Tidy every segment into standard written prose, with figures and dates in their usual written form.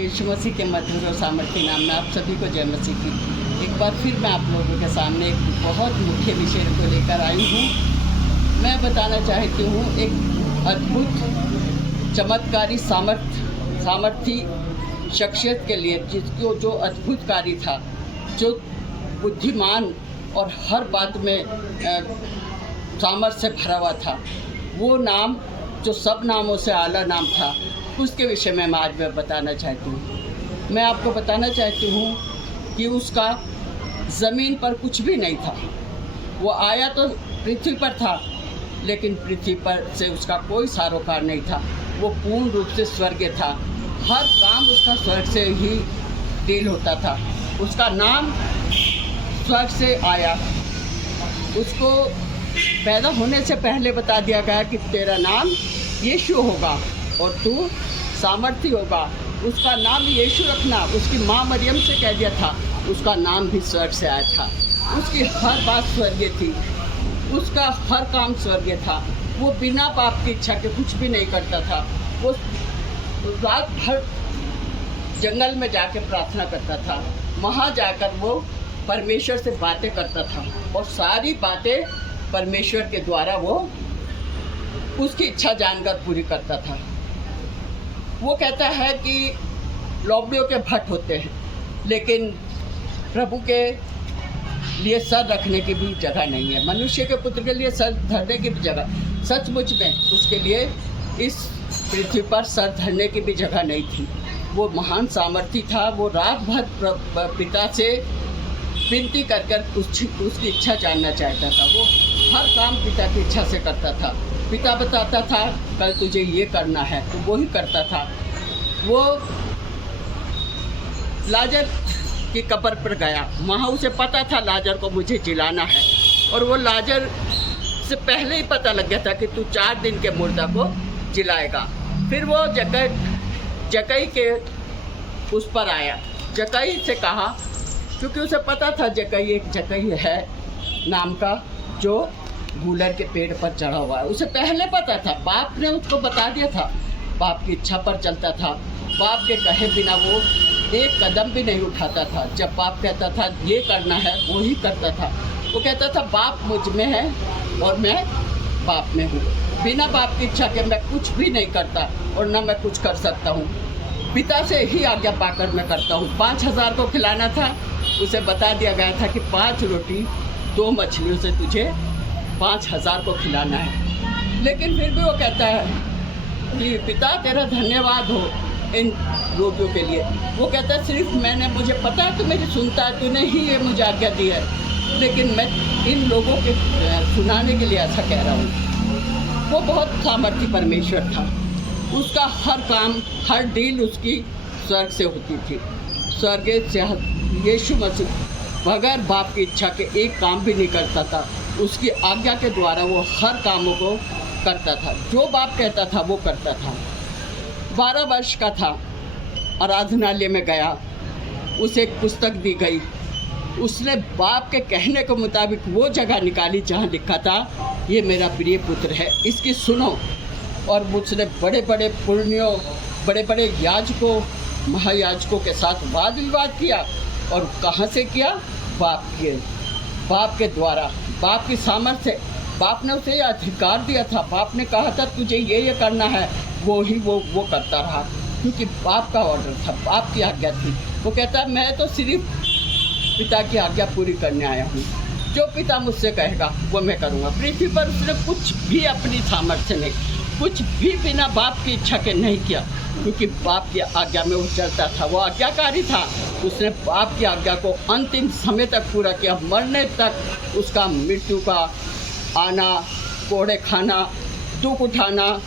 यीशु मसीह के मधुर और सामर्थ्य नाम में आप सभी को जय मसीह की। एक बार फिर मैं आप लोगों के सामने एक बहुत मुख्य विषय को लेकर आई हूँ। मैं बताना चाहती हूँ एक अद्भुत चमत्कारी सामर्थी शख्सियत के लिए, जिसको जो अद्भुत कार्य था, जो बुद्धिमान और हर बात में सामर्थ्य से भरा हुआ था। वो नाम जो सब नामों से आला नाम था, उसके विषय में आज मैं बताना चाहती हूँ। मैं आपको बताना चाहती हूँ कि उसका ज़मीन पर कुछ भी नहीं था। वो आया तो पृथ्वी पर था, लेकिन पृथ्वी पर से उसका कोई सारोकार नहीं था। वो पूर्ण रूप से स्वर्गीय था। हर काम उसका स्वर्ग से ही डील होता था। उसका नाम स्वर्ग से आया। उसको पैदा होने से पहले बता दिया गया कि तेरा नाम यीशु होगा और तू सामर्थी होगा। उसका नाम यीशु रखना उसकी माँ मरियम से कह दिया था। उसका नाम भी स्वर्ग से आया था। उसकी हर बात स्वर्गीय थी। उसका हर काम स्वर्गीय था। वो बिना पाप की इच्छा के कुछ भी नहीं करता था। वो रात भर जंगल में जाकर प्रार्थना करता था। वहाँ जाकर वो परमेश्वर से बातें करता था और सारी बातें परमेश्वर के द्वारा वो उसकी इच्छा जानकर पूरी करता था। वो कहता है कि लौंडियों के भट्ट होते हैं, लेकिन प्रभु के लिए सर रखने की भी जगह नहीं है। मनुष्य के पुत्र के लिए सर धरने की भी जगह, सचमुच में उसके लिए इस पृथ्वी पर सर धरने की भी जगह नहीं थी। वो महान सामर्थी था। वो रात भर पिता से विनती कर कर उसकी इच्छा जानना चाहता था। वो हर काम पिता की इच्छा से करता था। पिता बताता था कल तुझे ये करना है, तो वो ही करता था। वो लाजर की कब्र पर गया। वहाँ उसे पता था लाजर को मुझे जिलाना है, और वो लाजर से पहले ही पता लग गया था कि तू 4 दिन के मुर्दा को जिलाएगा। फिर वो जकई के उस पर आया। जकई से कहा, क्योंकि उसे पता था जकई है नाम का जो गूलर के पेड़ पर चढ़ा हुआ है। उसे पहले पता था। बाप ने उसको बता दिया था। बाप की इच्छा पर चलता था। बाप के कहे बिना वो एक कदम भी नहीं उठाता था। जब बाप कहता था ये करना है, वो ही करता था। वो कहता था बाप मुझ में है और मैं बाप में हूँ। बिना बाप की इच्छा के मैं कुछ भी नहीं करता और न मैं कुछ कर सकता हूँ। पिता से ही आज्ञा पाकर मैं करता हूँ। 5000 को खिलाना था। उसे बता दिया गया था कि 5 रोटी 2 मछलियों से तुझे 5000 को खिलाना है। लेकिन फिर भी वो कहता है कि पिता तेरा धन्यवाद हो इन रोटियों के लिए। वो कहता है सिर्फ मुझे पता है तू मेरी सुनता है, तूने ही ये मुझे आज्ञा दी है, लेकिन मैं इन लोगों के सुनाने के लिए ऐसा कह रहा हूँ। वो बहुत सामर्थी परमेश्वर था। उसका हर काम, हर डील उसकी स्वर्ग से होती थी। स्वर्ग से यीशु मसीह बगैर बाप की इच्छा के एक काम भी नहीं करता था। उसकी आज्ञा के द्वारा वो हर कामों को करता था। जो बाप कहता था वो करता था। 12 वर्ष का था, आराधनालय में गया। उसे एक पुस्तक दी गई। उसने बाप के कहने के मुताबिक वो जगह निकाली जहाँ लिखा था ये मेरा प्रिय पुत्र है, इसकी सुनो। और उसने बड़े बड़े पुण्यों, बड़े बड़े याजकों, महायाजकों के साथ वाद विवाद किया। और कहाँ से किया? बाप के द्वारा, बाप की सामर्थ्य। बाप ने उसे अधिकार दिया था। बाप ने कहा था तुझे ये करना है, वो करता रहा, क्योंकि बाप का ऑर्डर था, बाप की आज्ञा थी। वो कहता है मैं तो सिर्फ पिता की आज्ञा पूरी करने आया हूँ। जो पिता मुझसे कहेगा वो मैं करूँगा। पृथ्वी पर उसने कुछ भी अपनी सामर्थ्य नहीं, कुछ भी बिना बाप की इच्छा के नहीं किया, क्योंकि बाप की आज्ञा में वो चलता था। वो आज्ञाकारी था। उसने बाप की आज्ञा को अंतिम समय तक पूरा किया। मरने तक उसका मृत्यु का आना, कोड़े खाना, दुख उठाना,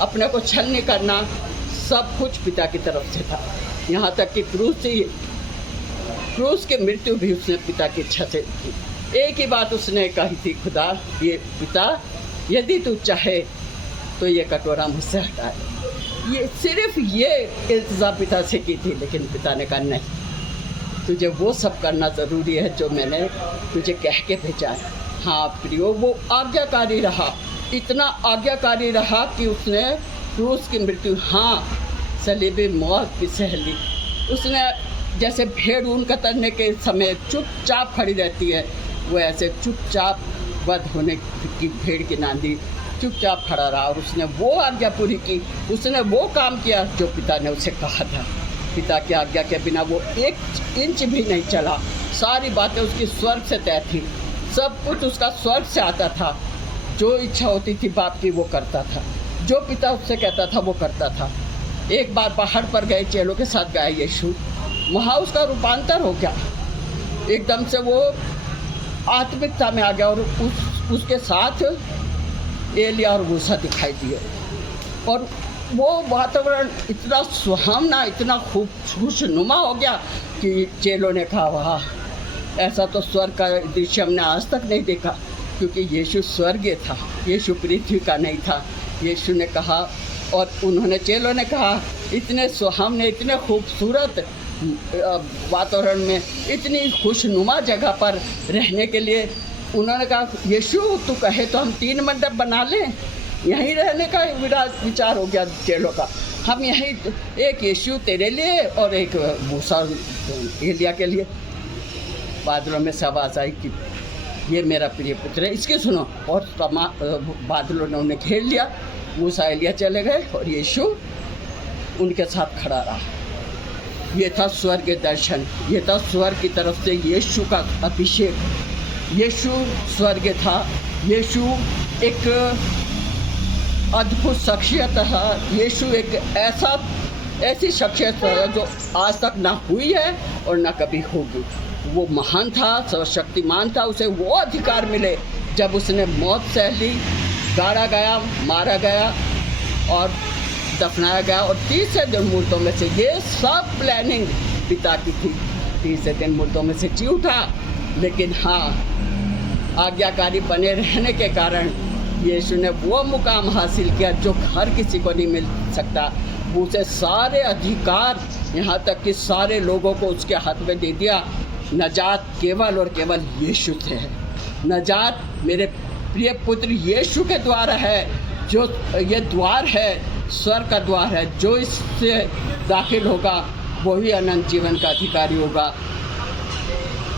अपने को छलनी करना, सब कुछ पिता की तरफ से था। यहाँ तक कि क्रूस की मृत्यु भी उसने पिता की इच्छा से की। एक ही बात उसने कही थी, खुदा ये पिता यदि तू चाहे तो ये कटोरा मुझसे हटा दे। ये सिर्फ ये इल्तिजा पिता से की थी, लेकिन पिता ने कहा नहीं, तुझे वो सब करना ज़रूरी है जो मैंने तुझे कह के भेजा है। हाँ प्रियो, वो आज्ञाकारी रहा, इतना आज्ञाकारी रहा कि उसने क्रूस की मृत्यु, हाँ सलीबी मौत भी सह ली। उसने जैसे भेड़ ऊन कतरने के समय चुपचाप खड़ी रहती है, वो ऐसे चुपचाप वध होने की भेड़ की नांदी चुपचाप खड़ा रहा और उसने वो आज्ञा पूरी की, उसने वो काम किया जो पिता ने उसे कहा था। पिता की आज्ञा के बिना वो 1 इंच भी नहीं चला। सारी बातें उसकी स्वर्ग से तय थी, सब कुछ उसका स्वर्ग से आता था। जो इच्छा होती थी बाप की वो करता था, जो पिता उससे कहता था वो करता था। एक बार पहाड़ पर गए, चेलों के साथ गया यीशु, वहाँ उसका रूपांतर हो गया। एकदम से वो आत्मिकता में आ गया और उसके साथ एलिया और मूसा दिखाई दिए और वो वातावरण इतना सुहावना, इतना खुशनुमा हो गया कि चेलों ने कहा वाह, ऐसा तो स्वर्ग का दृश्य हमने आज तक नहीं देखा, क्योंकि यीशु स्वर्गीय था, यीशु पृथ्वी का नहीं था। यीशु ने कहा और उन्होंने, चेलों ने कहा, इतने सुहावने, इतने खूबसूरत वातावरण में, इतनी खुशनुमा जगह पर रहने के लिए उन्होंने कहा, यीशु तू कहे तो हम 3 मंडप बना लें। यहीं रहने का विचार हो गया चेलों का, हम यहीं, एक यीशु तेरे लिए और एक मूसा एलिया के लिए। बादलों में से आवाज़ आई कि ये मेरा प्रिय पुत्र है, इसकी सुनो। और बादलों ने उन्हें घेर लिया, मूसा एलिया चले गए और यीशु उनके साथ खड़ा रहा। ये था स्वर्ग दर्शन, ये था स्वर्ग की तरफ से यीशु का अभिषेक। यीशु स्वर्ग था, यीशु एक अद्भुत शख्सियत है, यीशु एक ऐसी शख्सियत है जो आज तक ना हुई है और ना कभी होगी। वो महान था, सर्वशक्तिमान था, उसे वो अधिकार मिले जब उसने मौत सह ली, गाड़ा गया, मारा गया और दफनाया गया और 30 दिन मुर्दों में से, ये सब प्लानिंग पिता की थी। 30 दिन मुर्दों में से जी उठा, लेकिन हाँ, आज्ञाकारी बने रहने के कारण यीशु ने वो मुकाम हासिल किया जो हर किसी को नहीं मिल सकता। उसे सारे अधिकार, यहाँ तक कि सारे लोगों को उसके हाथ में दे दिया। नजात केवल और केवल यीशु से है। नजात मेरे प्रिय पुत्र यीशु के द्वारा है, जो ये द्वार है, स्वर्ग का द्वार है। जो इससे दाखिल होगा वही अनंत जीवन का अधिकारी होगा।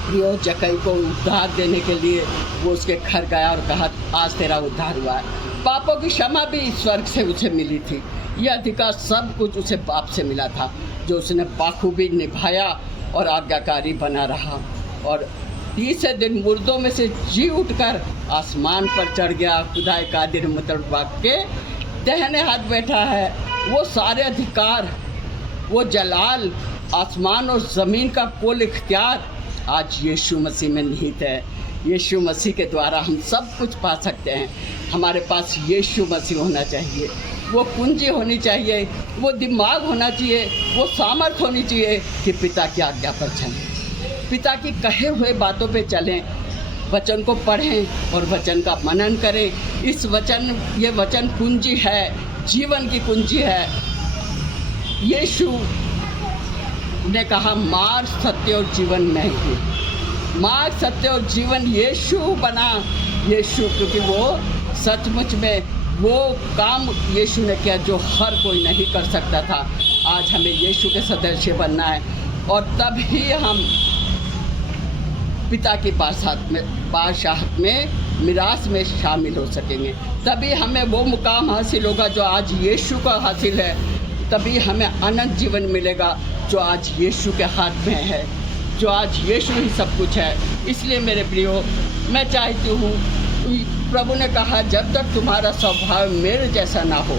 प्रियो जक्कई को उद्धार देने के लिए वो उसके घर गया और कहा, आज तेरा उद्धार हुआ है। पापों की क्षमा भी स्वर्ग से उसे मिली थी। यह अधिकार सब कुछ उसे बाप से मिला था, जो उसने बाखूबी निभाया और आज्ञाकारी बना रहा। और 30 दिन मुर्दों में से जी उठकर आसमान पर चढ़ गया। खुदाए कादिर मुतलबाक के दाहिने हाथ बैठा है। वो सारे अधिकार, वो जलाल, आसमान और ज़मीन का कुल इख्तियार आज यीशु मसीह में निहित है। यीशु मसीह के द्वारा हम सब कुछ पा सकते हैं। हमारे पास यीशु मसीह होना चाहिए, वो कुंजी होनी चाहिए, वो दिमाग होना चाहिए, वो सामर्थ्य होनी चाहिए कि पिता की आज्ञा पर चलें, पिता की कहे हुए बातों पे चलें, वचन को पढ़ें और वचन का मनन करें। ये वचन कुंजी है, जीवन की कुंजी है। यीशु ने कहा, मार्ग, सत्य और जीवन मैं ही। मार्ग, सत्य और जीवन यीशु बना। यीशु, क्योंकि वो सचमुच में वो काम यीशु ने किया जो हर कोई नहीं कर सकता था। आज हमें यीशु के सदस्य बनना है और तभी हम पिता की बादशाहत में मिरास में शामिल हो सकेंगे। तभी हमें वो मुकाम हासिल होगा जो आज यीशु का हासिल है। तभी हमें अनंत जीवन मिलेगा जो आज यीशु के हाथ में है, जो आज यीशु ही सब कुछ है। इसलिए मेरे प्रियो, मैं चाहती हूँ, प्रभु ने कहा, जब तक तुम्हारा स्वभाव मेरे जैसा ना हो,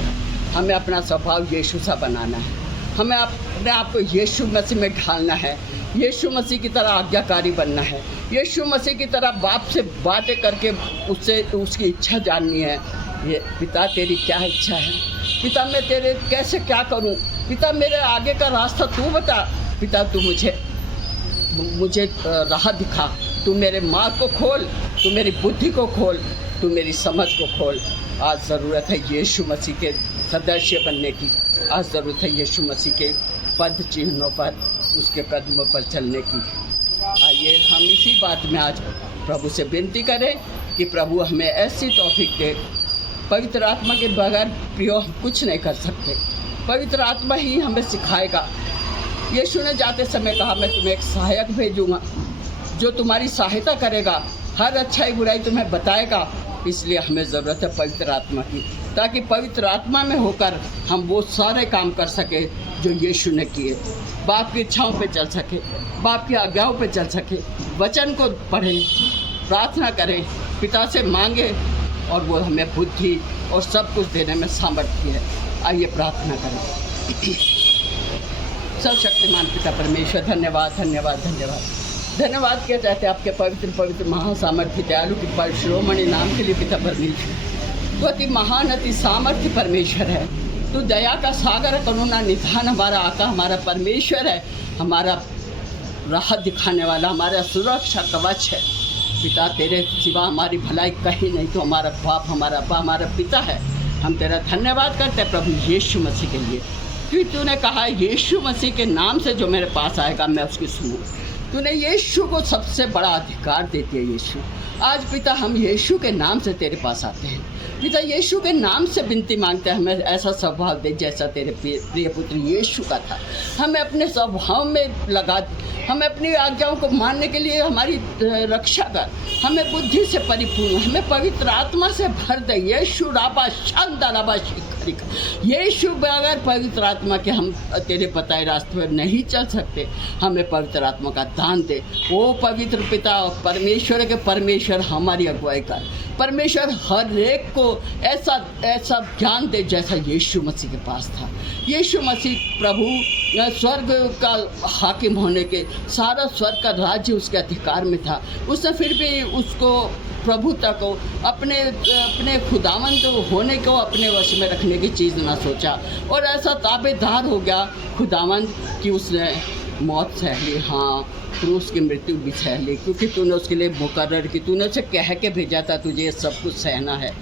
हमें अपना स्वभाव यीशु सा बनाना है। हमें अपने आप को यीशु मसीह में ढालना है, यीशु मसीह की तरह आज्ञाकारी बनना है, यीशु मसीह की तरह बाप से बातें करके उससे उसकी इच्छा जाननी है। ये पिता तेरी क्या इच्छा है, पिता मैं तेरे कैसे क्या करूं, पिता मेरे आगे का रास्ता तू बता, पिता तू मुझे राह दिखा, तू मेरे मार्ग को खोल, तू मेरी बुद्धि को खोल, तू मेरी समझ को खोल। आज ज़रूरत है यीशु मसीह के सदस्य बनने की, आज ज़रूरत है यीशु मसीह के पद चिन्हों पर, उसके कदमों पर चलने की। आइए हम इसी बात में आज प्रभु से विनती करें कि प्रभु हमें ऐसी तौफीक दे। पवित्र आत्मा के बगैर प्रियो हम कुछ नहीं कर सकते। पवित्र आत्मा ही हमें सिखाएगा। यीशु ने जाते समय कहा, मैं तुम्हें एक सहायक भेजूँगा जो तुम्हारी सहायता करेगा, हर अच्छाई बुराई तुम्हें बताएगा। इसलिए हमें ज़रूरत है पवित्र आत्मा की, ताकि पवित्र आत्मा में होकर हम वो सारे काम कर सके जो यीशु ने किए। बाप की इच्छाओं पे चल सके, बाप की आज्ञाओं पे चल सके, वचन को पढ़ें, प्रार्थना करें, पिता से मांगे और वो हमें बुद्धि और सब कुछ देने में सामर्थ्य है। आइए प्रार्थना करें। सर्वशक्तिमान पिता परमेश्वर, धन्यवाद धन्यवाद धन्यवाद धन्यवाद किया जाता है आपके पवित्र पवित्र महासामर्थ्य दयालु की परशुरोमणि नाम के लिए। पिता परमेश्वर, तो अति महान अति सामर्थ्य परमेश्वर है। तो दया का सागर, करुणा निधान हमारा आका, हमारा परमेश्वर है, हमारा राह दिखाने वाला, हमारा सुरक्षा कवच है। पिता, तेरे सिवा हमारी भलाई कहीं नहीं, तो हमारा बाप, हमारा बा, हमारा पिता है। हम तेरा धन्यवाद करते हैं प्रभु यीशु मसीह के लिए, क्योंकि तूने कहा यीशु मसीह के नाम से जो मेरे पास आएगा मैं उसकी सुनूँ। तूने यीशु को सबसे बड़ा अधिकार देती है। यीशु, आज पिता हम यीशु के नाम से तेरे पास आते हैं। पिता, यीशु के नाम से विनती मांगते हैं, हमें ऐसा स्वभाव दे जैसा तेरे प्रिय पुत्र यीशु का था। हमें अपने स्वभाव में लगा, हमें अपनी आज्ञाओं को मानने के लिए हमारी रक्षा कर, हमें बुद्धि से परिपूर्ण, हमें पवित्र आत्मा से भर दे। यीशु राबा शांता राबा शिखरिक, यीशु बगैर पवित्र आत्मा के हम तेरे बताए रास्ते पर नहीं चल सकते। हमें पवित्र आत्मा का दान दे। ओ पवित्र पिता परमेश्वर के परमेश्वर, हमारी अगुवाई कर। परमेश्वर हर एक को ऐसा ज्ञान दे जैसा यीशु मसीह के पास था। यीशु मसीह प्रभु स्वर्ग का हाकिम होने के, सारा स्वर्ग का राज्य उसके अधिकार में था। उसने फिर भी उसको प्रभुता को अपने खुदावंद होने को अपने वश में रखने की चीज़ ना सोचा, और ऐसा ताबेदार हो गया खुदावंद कि उसने मौत सह ली। हाँ, क्रूस की मृत्यु भी सह ली, क्योंकि तूने उसके लिए मुकर्रर की, तूने उसे कह के भेजा था तुझे ये सब कुछ सहना है।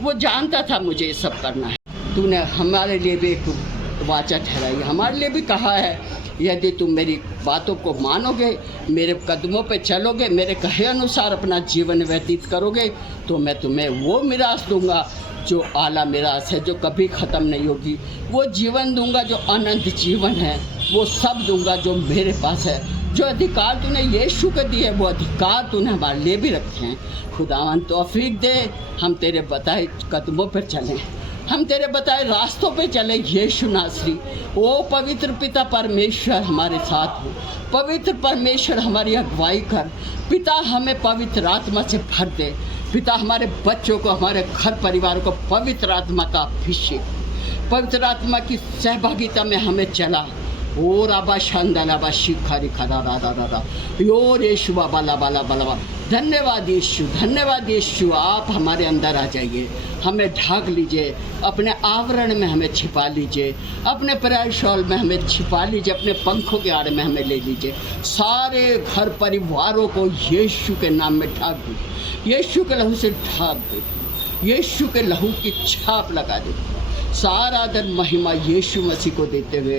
वो जानता था मुझे ये सब करना है। तूने हमारे लिए भी एक वाचा ठहराई, हमारे लिए भी कहा है, यदि तुम मेरी बातों को मानोगे, मेरे कदमों पे चलोगे, मेरे कहे अनुसार अपना जीवन व्यतीत करोगे, तो मैं तुम्हें वो मिरास दूंगा जो आला मिरास है, जो कभी ख़त्म नहीं होगी। वो जीवन दूंगा जो अनंत जीवन है। वो सब दूंगा जो मेरे पास है। जो अधिकार तूने यीशु को दिए, वो अधिकार तूने हमारे लिए भी रखे हैं। खुदावन तौफीक दे, हम तेरे बताए कदमों पर चलें, हम तेरे बताए रास्तों पे चले। यीशु नासरी, ओ पवित्र पिता परमेश्वर हमारे साथ हो। पवित्र परमेश्वर हमारी अगुवाई कर। पिता, हमें पवित्र आत्मा से भर दे। पिता, हमारे बच्चों को, हमारे घर परिवार को पवित्र आत्मा का अभिषेक, पवित्र आत्मा की सहभागिता में हमें चला। ओ राबा शांदालाबा शिखारी खरा रा रा रा रा, यो यीशु बाला बाला बाला। धन्यवाद यीशु, धन्यवाद यीशु। आप हमारे अंदर आ जाइए, हमें ढाक लीजिए, अपने आवरण में हमें छिपा लीजिए, अपने पैर शॉल में हमें छिपा लीजिए, अपने पंखों के आड़ में हमें ले लीजिए। सारे घर परिवारों को यीशु के नाम में ढाक दीजिए, यीशु के लहू से ढाक दीजिए, यीशु के लहू की छाप लगा दीजिए। सारा दर महिमा यीशु मसीह को देते हुए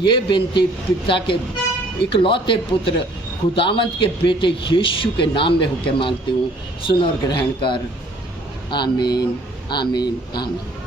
ये विनती पिता के इकलौते पुत्र खुदावंद के बेटे यीशु के नाम में होकर मांगती हूँ। सुन और ग्रहण कर। आमीन आमीन आमीन।